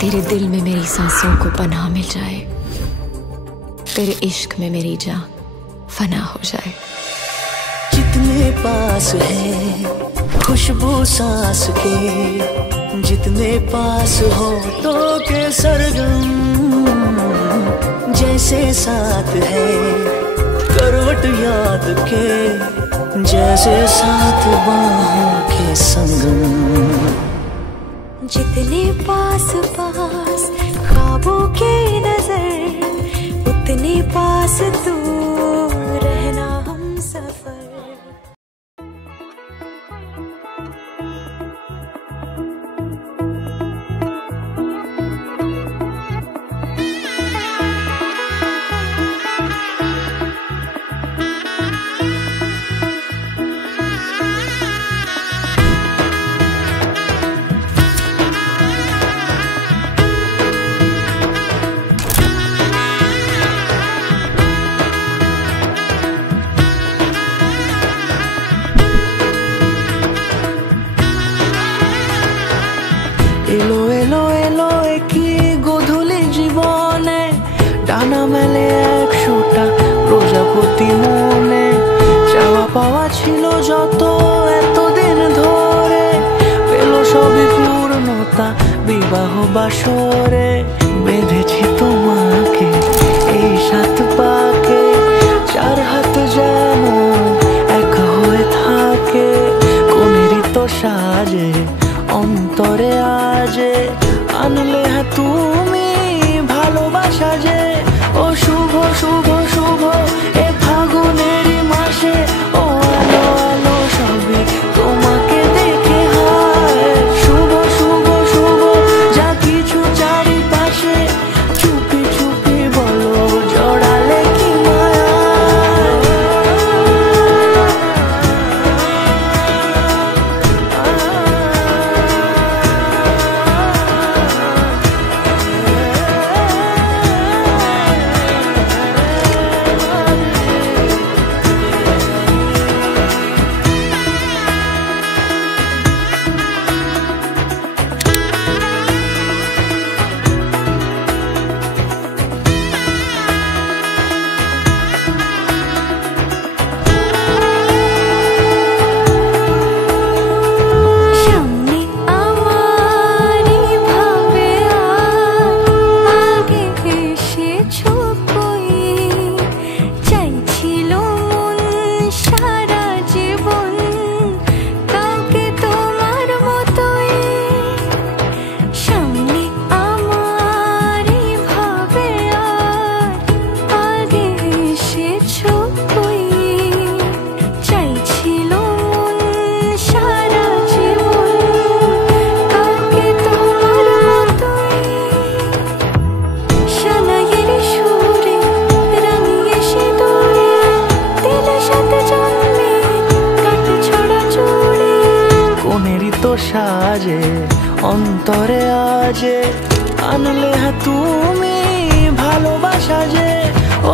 तेरे दिल में मेरी सांसों को पनाह मिल जाए, तेरे इश्क में मेरी जान फना हो जाए। जितने पास है खुशबू सांस के, जितने पास हो तो के सरगम, जैसे साथ है करवट याद के, जैसे साथ बाहों के संगम। जितने पास पास ख्वाबों के नजर, उतने पास तू रहना हम सफर। এলো এলো এলো কি গধূলি জীবনে, ডানা মেলে 100টা প্রজাপতি মনে। চাওয়া পাওয়া ছিল যত এতদিন ধরে, পেল সবই পূর্ণতা বিবাহ বাসরে। বেঁধেছি তোমাকে এই 7 পাকে, 4 হাত যেন এক হয়ে থাকে। কোনেরই তো সাজে অন্তরে আজে, আনলে হ্যাঁ তুমি ভালোবাসা যে। ও শুভ শুভ শুভ এ ফাগুনেরই মাসে, ও আলো আলো সবই তোমাকে দেখে হয়। শুভ শুভ শুভ যা কিছু চারিপাশে, চুপি চুপি বলো জড়ালে কি মায়া। সাজে অন্তরে আজে, আনলে হ্যাঁ তুমি ভালোবাসা যে। ও